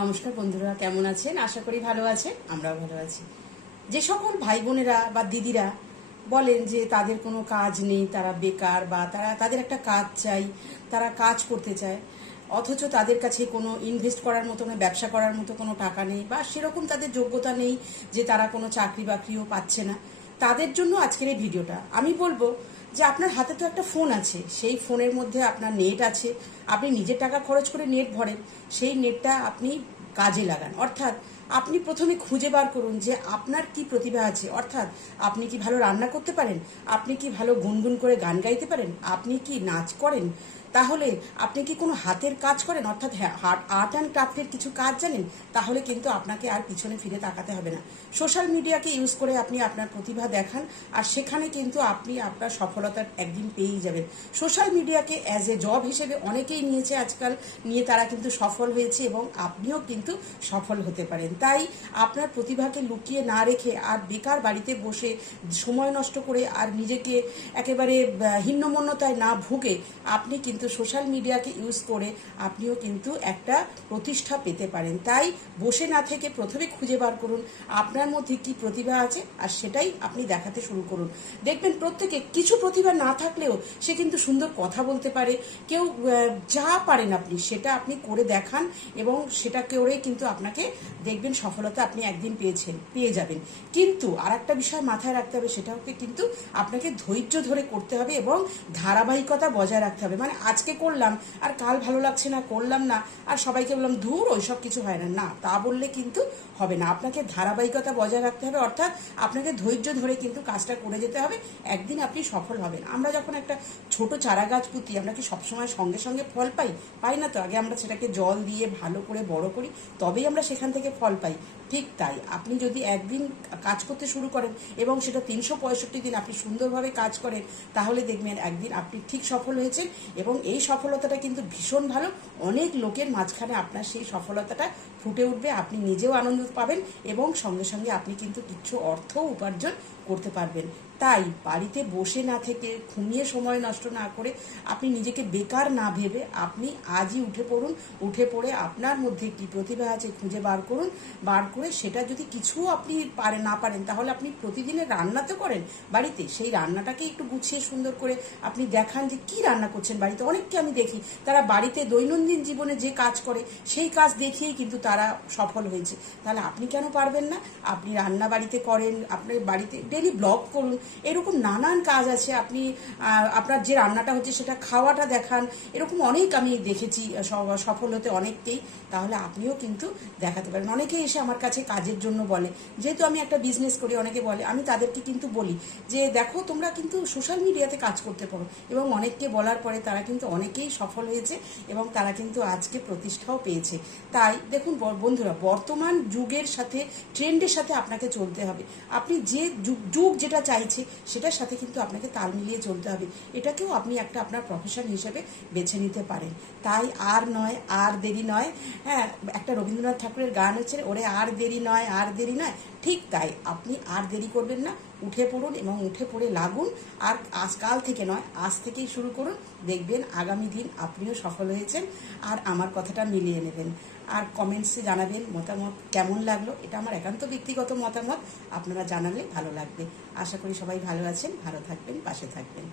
নমস্কার বন্ধুরা, কেমন আছেন? আশা করি ভালো আছেন। আমরাও ভালো আছি। যে সকল ভাই বোনেরা বা দিদিরা বলেন যে তাদের কোনো কাজ নেই, তারা বেকার, বা তাদের একটা কাজ চাই, তারা কাজ করতে চায়, অথচ তাদের কাছে কোনো ইনভেস্ট করার মতো না, ব্যবসা করার মতো কোনো টাকা নেই, বা সেরকম তাদের যোগ্যতা নেই যে তারা কোনো চাকরি বাকরিও পাচ্ছে না, তাদের জন্য আজকের এই ভিডিওটা। আমি বলবো যে আপনার হাতে তো একটা ফোন আছে, সেই ফোনের মধ্যে আপনার নেট আছে, আপনি নিজের টাকা খরচ করে নেট ভরেন, সেই নেটটা আপনি কাজে লাগান। অর্থাৎ আপনি প্রথমে খুঁজে বার করুন যে আপনার কি প্রতিভা আছে। অর্থাৎ আপনি কি ভালো রান্না করতে পারেন, আপনি কি ভালো গুনগুন করে গান গাইতে পারেন, আপনি কি নাচ করেন, তাহলে আপনি কি কোনো হাতের কাজ করেন, অর্থাৎ আর্ট অ্যান্ড ক্রাফটের কিছু কাজ জানেন, তাহলে কিন্তু আপনাকে আর পিছনে ফিরে তাকাতে হবে না। সোশ্যাল মিডিয়াকে ইউজ করে আপনি আপনার প্রতিভা দেখান, আর সেখানে কিন্তু আপনি আপনার সফলতার একদিন পেয়েই যাবেন। সোশ্যাল মিডিয়াকে অ্যাজ এ জব হিসেবে অনেকেই নিয়েছে আজকাল, নিয়ে তারা কিন্তু সফল হয়েছে, এবং আপনিও কিন্তু সফল হতে পারেন। তাই আপনার প্রতিভাকে লুকিয়ে না রেখে আর বেকার বাড়িতে বসে সময় নষ্ট করে আর নিজেকে একেবারে হীনমন্যতায় না ভুগে আপনি কিন্তু সোশ্যাল মিডিয়াকে ইউজ করে আপনিও কিন্তু একটা প্রতিষ্ঠা পেতে পারেন। তাই বসে না থেকে প্রথমে খুঁজে বার করুন আপনার মধ্যে কি প্রতিভা আছে, আর সেটাই আপনি দেখাতে শুরু করুন। দেখবেন প্রত্যেকে কিছু প্রতিভা না থাকলেও সে কিন্তু সুন্দর কথা বলতে পারে। কেউ যা পারেন আপনি সেটা আপনি করে দেখান, এবং সেটা করেই কিন্তু আপনাকে দেখবেন সফলতা আপনি একদিন পেয়ে যাবেন। কিন্তু আর একটা বিষয় মাথায় রাখতে হবে, সেটা হচ্ছে কিন্তু আপনাকে ধৈর্য ধরে করতে হবে এবং ধারাবাহিকতা বজায় রাখতে হবে। মানে আজকে করলাম আর কাল ভালো লাগছে না, করলাম না, আর সবাইকে বললাম ধুর ওইসব কিছু হয় না, তা বললে কিন্তু হবে না। আপনাকে ধারাবাহিকতা বজায় রাখতে হবে, অর্থাৎ আপনাকে ধৈর্য ধরে কিন্তু কাজটা করে যেতে হবে। একদিন আপনি সফল হবেন। আমরা যখন একটা ছোট চারা গাছ পুঁতি, আমরা কি সবসময় সঙ্গে সঙ্গে ফল পাই না তো। আগে আমরা সেটাকে জল দিয়ে ভালো করে বড় করি, তবেই আমরা সেখান থেকে ফল পাই। ঠিক তাই আপনি যদি একদিন কাজ করতে শুরু করেন এবং সেটা 365 দিন আপনি সুন্দরভাবে কাজ করেন, তাহলে দেখবেন একদিন আপনি ঠিক সফল হয়েছেন। এবং এই সফলতাটা কিন্তু ভীষণ ভালো, অনেক লোকের মাঝখানে আপনার সেই সফলতাটা ফুটে উঠবে, আপনি নিজেও আনন্দ পাবেন এবং সঙ্গে সঙ্গে আপনি কিন্তু কিছু অর্থ উপার্জন করতে পারবেন। তাই বাড়িতে বসে না থেকে, ঘুমিয়ে সময় নষ্ট না করে, আপনি নিজেকে বেকার না ভেবে আপনি আজই উঠে পড়ে আপনার মধ্যে কি প্রতিভা আছে খুঁজে বার করে সেটা যদি কিছু আপনি না পারেন, তাহলে আপনি প্রতিদিনের রান্না তো করেন বাড়িতে, সেই রান্নাটাকে একটু গুছিয়ে সুন্দর করে আপনি দেখান যে কি রান্না করছেন বাড়িতে। অনেককে আমি দেখি তারা বাড়িতে দৈনন্দিন জীবনে যে কাজ করে সেই কাজ দেখিয়েই কিন্তু তারা সফল হয়েছে। তাহলে আপনি কেন পারবেন না? আপনি রান্না বাড়িতে করেন, আপনার বাড়িতে ডেলি ব্লগ করুন, এরকম নানান কাজ আছে। আপনি আপনার যে রান্নাটা হচ্ছে সেটা খাওয়াটা দেখান, এরকম অনেক আমি দেখেছি সফল হতে অনেককেই। তাহলে আপনিও কিন্তু দেখাতে পারেন। অনেকে এসে আমার কাছে কাজের জন্য বলে, যেহেতু আমি একটা বিজনেস করি, অনেকে বলে, আমি তাদেরকে কিন্তু বলি যে দেখো তোমরা কিন্তু সোশ্যাল মিডিয়াতে কাজ করতে পারো। এবং অনেককে বলার পরে তারা কিন্তু অনেকেই সফল হয়েছে এবং তারা কিন্তু আজকে প্রতিষ্ঠাও পেয়েছে। তাই দেখুন বন্ধুরা, বর্তমান যুগের সাথে, ট্রেন্ডের সাথে আপনাকে চলতে হবে। আপনি যে যুগ যেটা চাইছে সেটার সাথে কিন্তু আপনাকে তাল মিলিয়ে চলতে হবে। এটাকেও আপনি একটা আপনার প্রফেশন হিসেবে বেছে নিতে পারেন। তাই আর দেরি নয়। হ্যাঁ, একটা রবীন্দ্রনাথ ঠাকুরের গান হচ্ছে, ওরে আর দেরি নয়, আর দেরি নয়। ঠিক তাই আপনি আর দেরি করবেন না, উঠে পড়ুন এবং উঠে পড়ে লাগুন। আর কাল থেকে নয়, আজ থেকেই শুরু করুন। দেখবেন আগামী দিন আপনিও সফল হয়েছেন। আর আমার কথাটা মিলিয়ে নেবেন, আর কমেন্টসে জানাবেন মতামত কেমন লাগলো। এটা আমার একান্ত ব্যক্তিগত মতামত, আপনারা জানালে ভালো লাগবে। আশা করি সবাই ভালো আছেন, ভালো থাকবেন, পাশে থাকবেন।